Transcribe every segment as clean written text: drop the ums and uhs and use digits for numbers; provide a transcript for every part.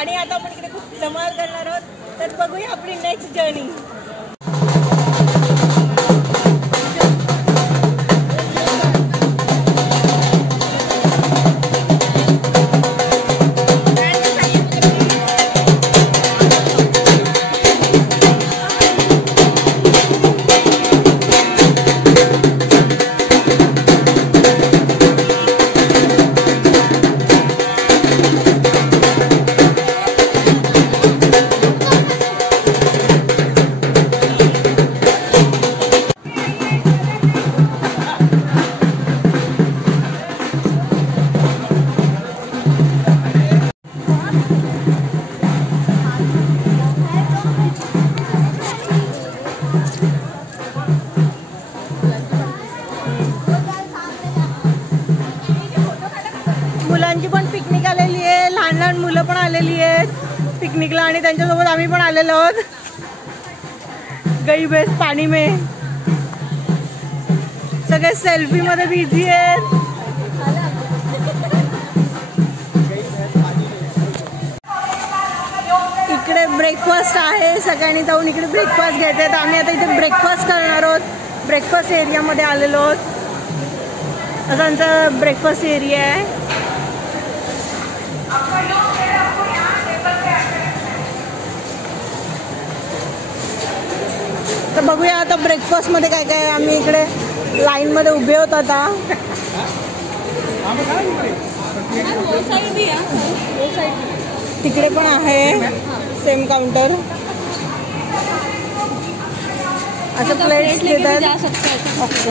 आणि आता आपण इकडे खूप धमाल करणार आहोत. तर बघूया आपली नेक्स्ट जर्नी. मुलांची पण पिकनिक आलेली आहे, लहान लहान मुलं पण आलेली आहेत पिकनिकला आणि त्यांच्यासोबत आम्ही पण आलेलो आहोत. गई बेस पाणी में सगळे सेल्फी मध्ये बिझी आहेत. इकडे ब्रेकफास्ट आहे, सगळ्यांनी जाऊन इकडे ब्रेकफास्ट घ्यायचे. तर आम्ही आता इथे ब्रेकफास्ट करणार आहोत. ब्रेकफास्ट एरियामध्ये आलेलो आहोत. असा आमचा ब्रेकफास्ट एरिया आहे. तर बघूया आता ब्रेकफास्ट मध्ये काय काय. आम्ही इकडे लाईन मध्ये उभे होत आता. तिकडे पण आहे सेम काउंटर. अच्छा प्लेट्स देतात. ओके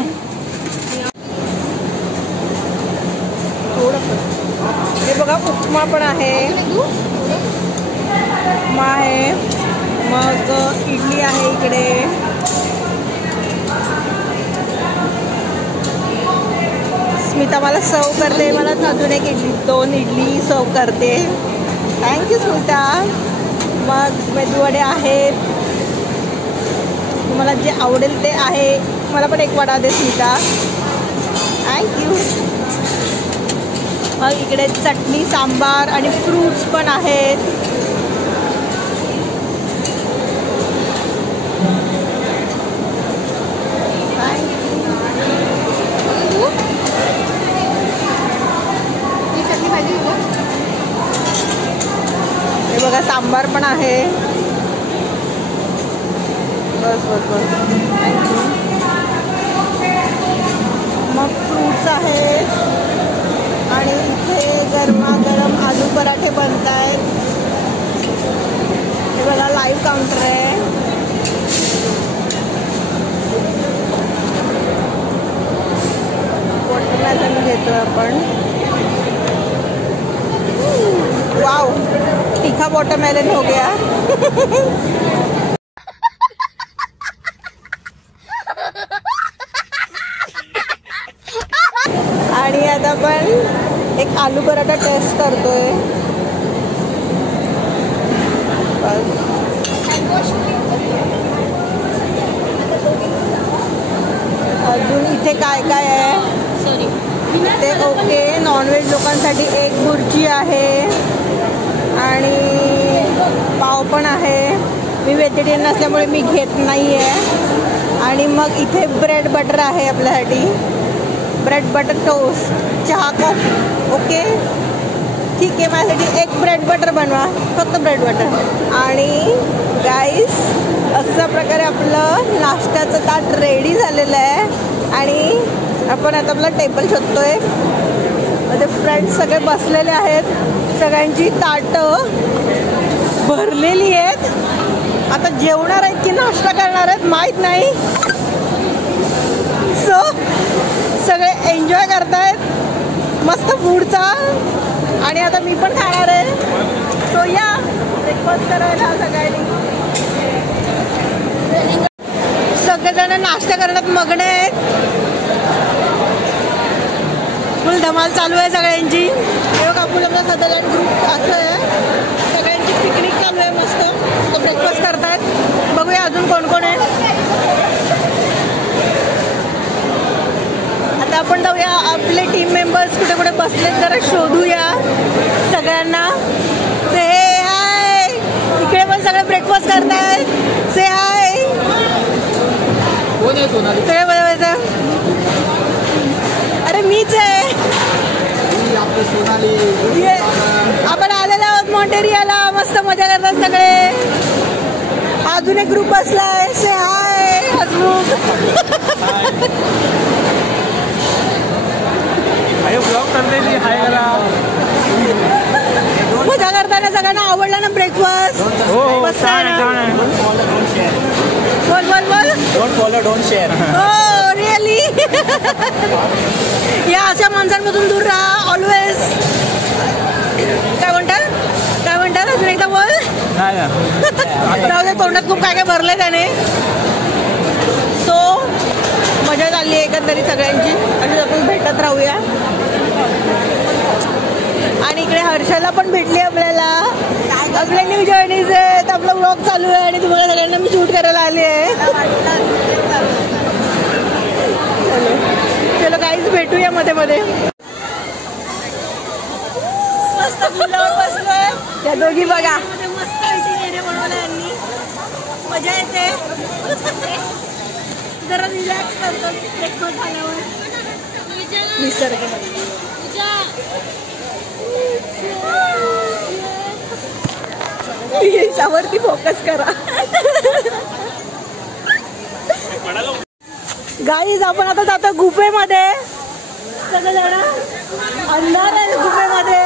हे बघा उपमा पण आहे. उपमा आहे, मग इडली आहे इकडे. स्मिता मला सर्व करते. मला अजून एक इडली, 2 इडली सर्व करते. थँक्यू स्मिता. मग मेदूवडे आहेत. तुम्हाला जे आवडेल ते आहे. मला पण एक वडा दे स्मिता. थँक्यू. मग इकडे चटणी, सांबार आणि फ्रूट्स पण आहेत. हे बघा सांबार पण आहे. बस बस बस. मग फ्रूट्स आहेत आणि इथे गरमागरम आलू पराठे बनत आहेत. हे बघा लाईव्ह काउंटर आहे. वॉटरमेलन घेतोय आपण. वाव, तीखा वॉटरमेलन हो गया. आणि आता आपण एक आलू पराठा टेस्ट करतोय. अजून इथे काय काय आहे. ते ओके, नॉनव्हेज लोकांसाठी एक भुर्जी आहे आणि पाव पण आहे. मी व्हेजिटेरियन नसल्यामुळे मी घेत नाही आहे. आणि मग इथे ब्रेड बटर आहे आपल्यासाठी. ब्रेड बटर टोस्ट, चहा कॉफी. ओके ठीक आहे. माझ्यासाठी एक ब्रेड बटर बनवा, फक्त ब्रेड बटर. आणि गाईस अशा प्रकारे आपलं नाश्त्याचं ताट रेडी झालेलं आहे. आणि आपण आता आपला टेबल शोधतोय. माझे फ्रेंड्स सगळे बसलेले आहेत. सगळ्यांची ताटं भरलेली आहेत. आता जेवणार आहेत की नाश्ता करणार आहेत माहीत नाही. सो सगळे एन्जॉय करतायत मस्त फूडचा. आणि आता मी पण खाणार आहे. सो या ब्रेकफास्ट करायला सगळ्यांनी. सगळेजण नाश्ता करण्यात मग्न आहेत. फुल धमाल चालू आहे सगळ्यांची. कापूल आपला सदरलँड ग्रुप असं आहे. सगळ्यांची पिकनिक चालू आहे मस्त. तो ब्रेकफास्ट करतात. बघूया अजून कोण कोण आहे. आता आपण जाऊया आपले टीम मेंबर्स कुठे कुठे बसलेत जरा शोधूया सगळ्यांना. ते सगळे ब्रेकफास्ट करतायत. से हाय. कोण आहे सोनाली? सगळे बरोबर. अरे मीच आहे. सोनाली. आपण आलेलो आहोत मॉन्टेरियाला. मस्त मजा करतात सगळे. अजून एक ग्रुप बसलाय. से हाय हसमुख. मजा करताना सगळ्यांना आवडला ना ब्रेकफास्ट? मस्त आहे ना. बोल बोल बोल. Don't follow don't share. हो रिअली. या अशा माणसांमधून दूर राहा ऑलवेज. काय म्हणतात अजून एकदा बोल. राहू तोंडात खूप काय काय भरलंय त्याने. सो मजा चालली आहे एकंदरीत सगळ्यांची. आणि आपण भेटत राहूया. आणि इकडे हर्षला पण भेटली आपल्याला. आपल्या न्यू जर्नीज आहेत. आपला ब्लॉग चालू आहे आणि तुम्हाला सगळ्यांना मी शूट करायला आली आहे. चलो काहीच भेटूया मध्ये मध्ये. मस्त पुलावर बसलोय. त्या दोघी बघा मस्त इंटिरियर बनवलं यांनी. मजा येते. जरा रिलॅक्स करतो ब्रेकफास्ट झाल्यावर. निसर्ग याच्यावरती फोकस करा. गाईज आपण आता जातो गुफेमध्ये. कसं जाणार? अंधार आहे गुफेमध्ये.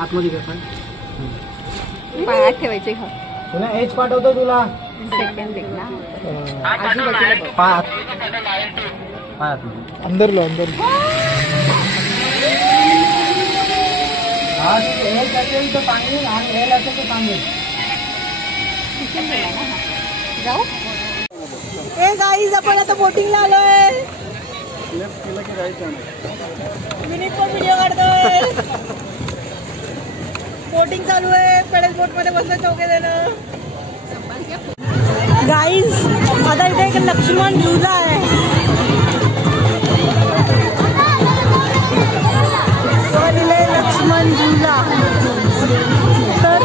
आतमध्ये घ्या. पायात ठेवायचे. तुला एज पाठवतो तुला. सेकंड देख ना. अंदर लो अंदर. जाऊ. ए गाईज आपण आता बोटिंगला आलोय. विनीत पण व्हिडिओ काढतोय. बोटिंग चालू आहे. पेडल बोट मध्ये बसले चौघे जण. गाईज आता इथे एक लक्ष्मण झुला आहे. लक्ष्मण झुला. तर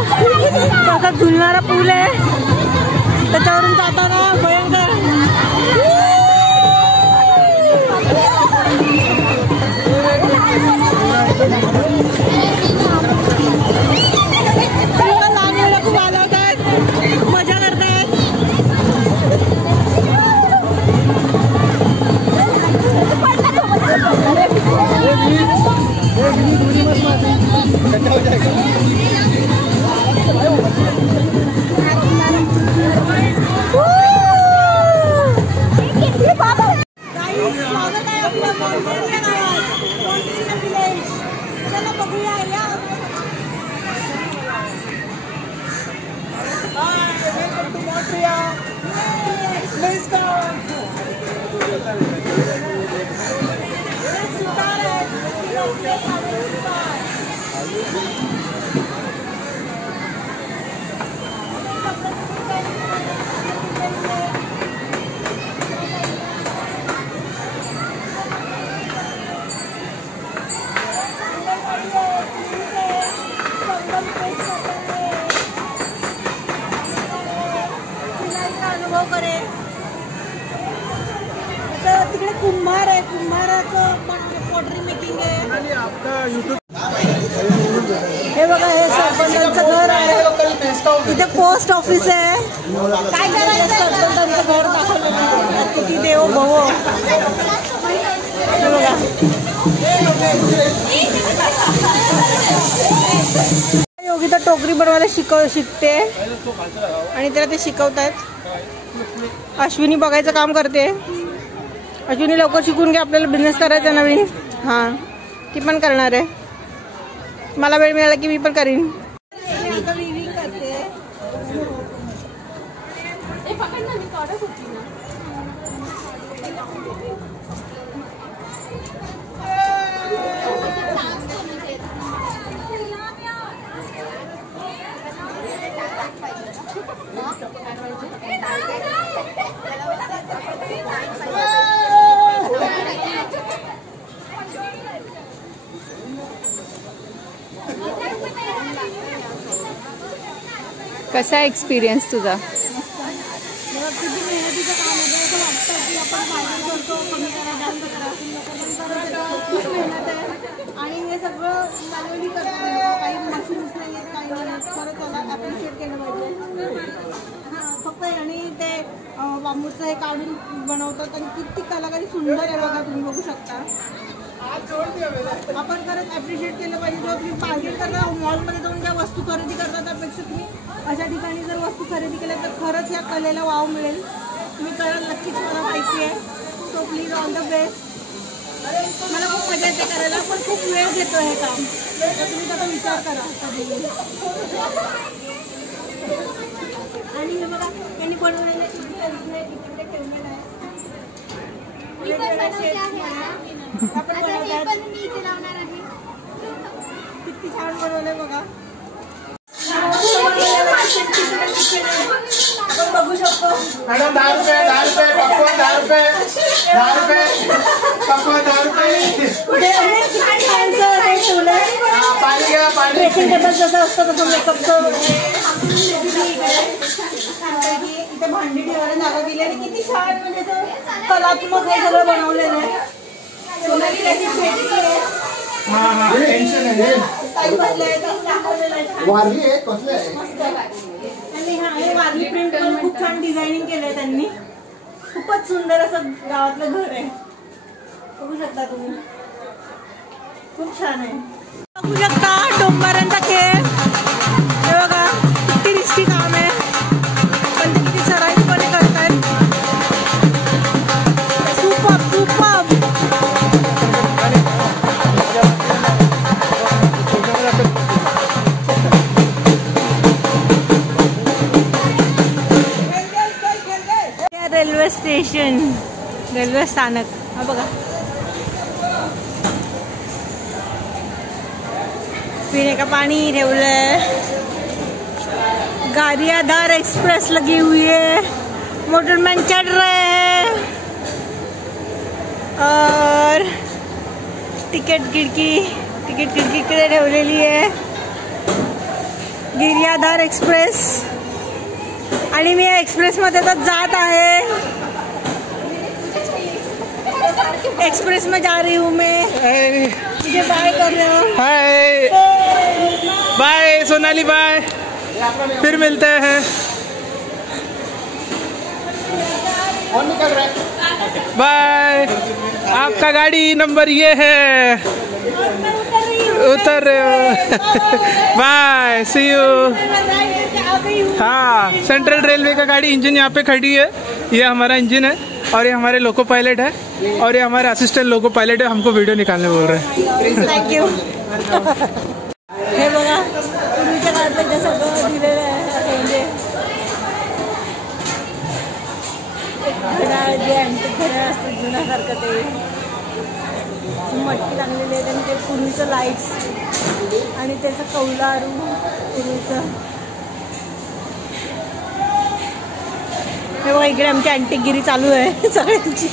तसा झुलणारा पूल आहे. त्याच्यावरून जाताना भयंकर. लहान मुलं खूप आलवतात. मजा करतात. तिकडे कुंभार आहे. कुंभाराचं पॉटरी मेकिंग आहे. हे बघा हे सरपंचांचं घर आहे. इथे पोस्ट ऑफिस आहे. काय करायचं सरपंचांचं घर दाखवलं. किती देव भव. हे बघा योगी तर टोकरी बनवायला शिकते आणि त्याला ते शिकवतात. अश्विनी बघायचं काम करते. अश्विनी लवकर शिकून घे. आपल्याला बिझनेस करायचा नवीन. हां ती पण करणार आहे. मला वेळ मिळाला की मी पण करीन. कसा एक्सपिरियन्स तुझा? किती मेहनतीचं काम होतं असं वाटतं की आपण फायनल करतो, कमी करा जास्त करा खूप मेहनत आहे आणि हे सगळं मॅन्युअली करतो. काही मशीन्स नाही आहेत, काही नाही. खरं त्याला ॲप्रिशिएट केलं पाहिजे. फक्त आणि ते बांबूचं हे काढून बनवतात आणि किती कलाकारी सुंदर आहे बघा, तुम्ही बघू शकता. आपण खरंच ॲप्रिशिएट केलं पाहिजे. जेव्हा तुम्ही बार्गेन करता मॉलमध्ये जाऊन ज्या वस्तू खरेदी करता त्यापेक्षा तुम्ही अशा ठिकाणी जर वस्तू खरेदी केल्या तर खरंच या कलेला वाव मिळेल. तुम्ही कराल नक्कीच, मला माहिती आहे. So please all the best. मला खूप मजा येते करायला, पण खूप वेळ घेतो हे काम. तर तुम्ही त्याचा विचार करा कधी. आणि हे बघा त्यांनी बनवलेले तिकडे ठेवलेलं आहे. किती छान बनवलंय बघा. आपण बघू शकतो. मॅडम 10 रुपये, 10 रुपये पकवान, 10 रुपये, 10 रुपये पकवान, 10 रुपये. पाणी घ्या, पाणी. ड्रेसिंग टेबल जसं असतं तसं मेकअपचं इथे भांडी ठेवायला जागा दिली आणि किती छान म्हणजे कलात्मक हे सगळं बनवलेलं आहे. सोनाली त्याची पेटी आहे. वारली आहे कसले आहे. आणि हा हे वारली प्रिंट पण खूप छान डिझायनिंग केलंय त्यांनी. खूपच सुंदर असं गावातलं घर आहे, बघू शकता तुम्ही. खूप छान आहे. बघू शकता डोंगरांचा खेळ. हे बघा किती रिस्की काम आहे, पण ते किती सराईपणे करतायत. Superb superb. Railway station, railway स्थानक. हा बघा पीने का पानी ठेवलंय. गाड़ियाधार एक्सप्रेस लगी हुई है, मोटरमैन चढ़ रहे हैं और तिकीट खिड़की इकडे ठेवलेली आहे. गिरियाधार एक्सप्रेस आणि मी एक्सप्रेस मध्ये तर जात आहे. एक्सप्रेस में जा रही हूँ मैं. मुझे बाय कर रहे हो. Hi bye Sonali, bye. फिर मिलते हैं. कौन निकल रहा है? बाय. आपका गाड़ी नंबर ये है. उतर रहे हो. Bye, see you. हाँ, सेंट्रल रेलवे का गाड़ी इंजन यहाँ पे खड़ी है. ये हमारा इंजन है और ये हमारे लोको पायलट है और ये हमारे असिस्टेंट लोको पायलट है. हमको वीडियो निकालने बोल रहे हैं. थँक्यू. हे बघा पूर्वीच्या काळात जे सगळं दिलेलं आहे म्हणजे घड्याळ, जे अँटिक घड्याळ असतं जुन्यासारखं ते मटकी लागलेली आहे. आणि ते पूर्वीचं लाईट्स आणि त्याचं कौलारू पूर्वीचं. हे बघा इकडे आमची अँटिकगिरी चालू आहे सगळ्यांची.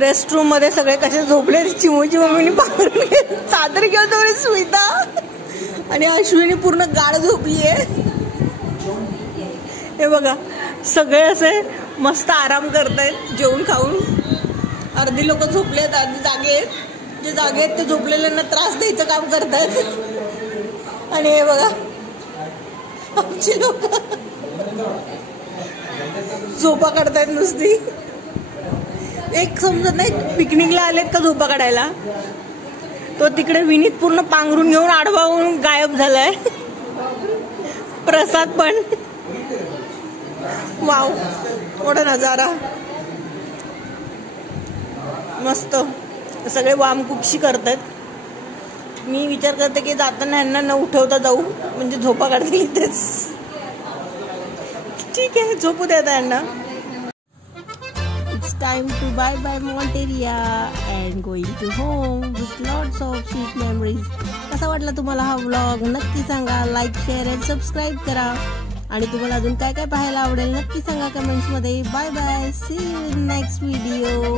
रेस्टरूम मध्ये सगळे कसे झोपले. चिमूची मम्मीने पांघरून चादर घेऊन थोडी स्मिता आणि अश्विनी पूर्ण गाढ झोपली आहे. हे बघा सगळे असे मस्त आराम करतायत जेवून खाऊन. अर्धी लोक झोपले आहेत, अर्धी जागे आहेत. जे जागे आहेत ते झोपलेल्यांना त्रास द्यायचं काम करतायत. आणि हे बघा आमची लोक झोपा करतायत नुसती. एक समजत नाही पिकनिकला आलेत का झोपा काढायला. तो तिकडे विनीत पूर्ण पांघरून घेऊन आडवा होऊन गायब झालाय. प्रसाद पण वाव, मोठा नजारा मस्त. सगळे वामकुक्षी करतात. मी विचार करते की जाताना यांना न उठवता जाऊ, म्हणजे झोपा काढतील इथेच. ठीक आहे, झोपू द्या यांना. It's time to bye Monteria and going to home with lots of sweet memories. कसा वाटला तुम्हाला हा व्लॉग नक्की सांगा. लाईक, शेअर आणि सबस्क्राईब करा. आणि तुम्हाला अजून काय काय पाहायला आवडेल नक्की सांगा कमेंट्स मध्ये. Bye bye, see you in next video.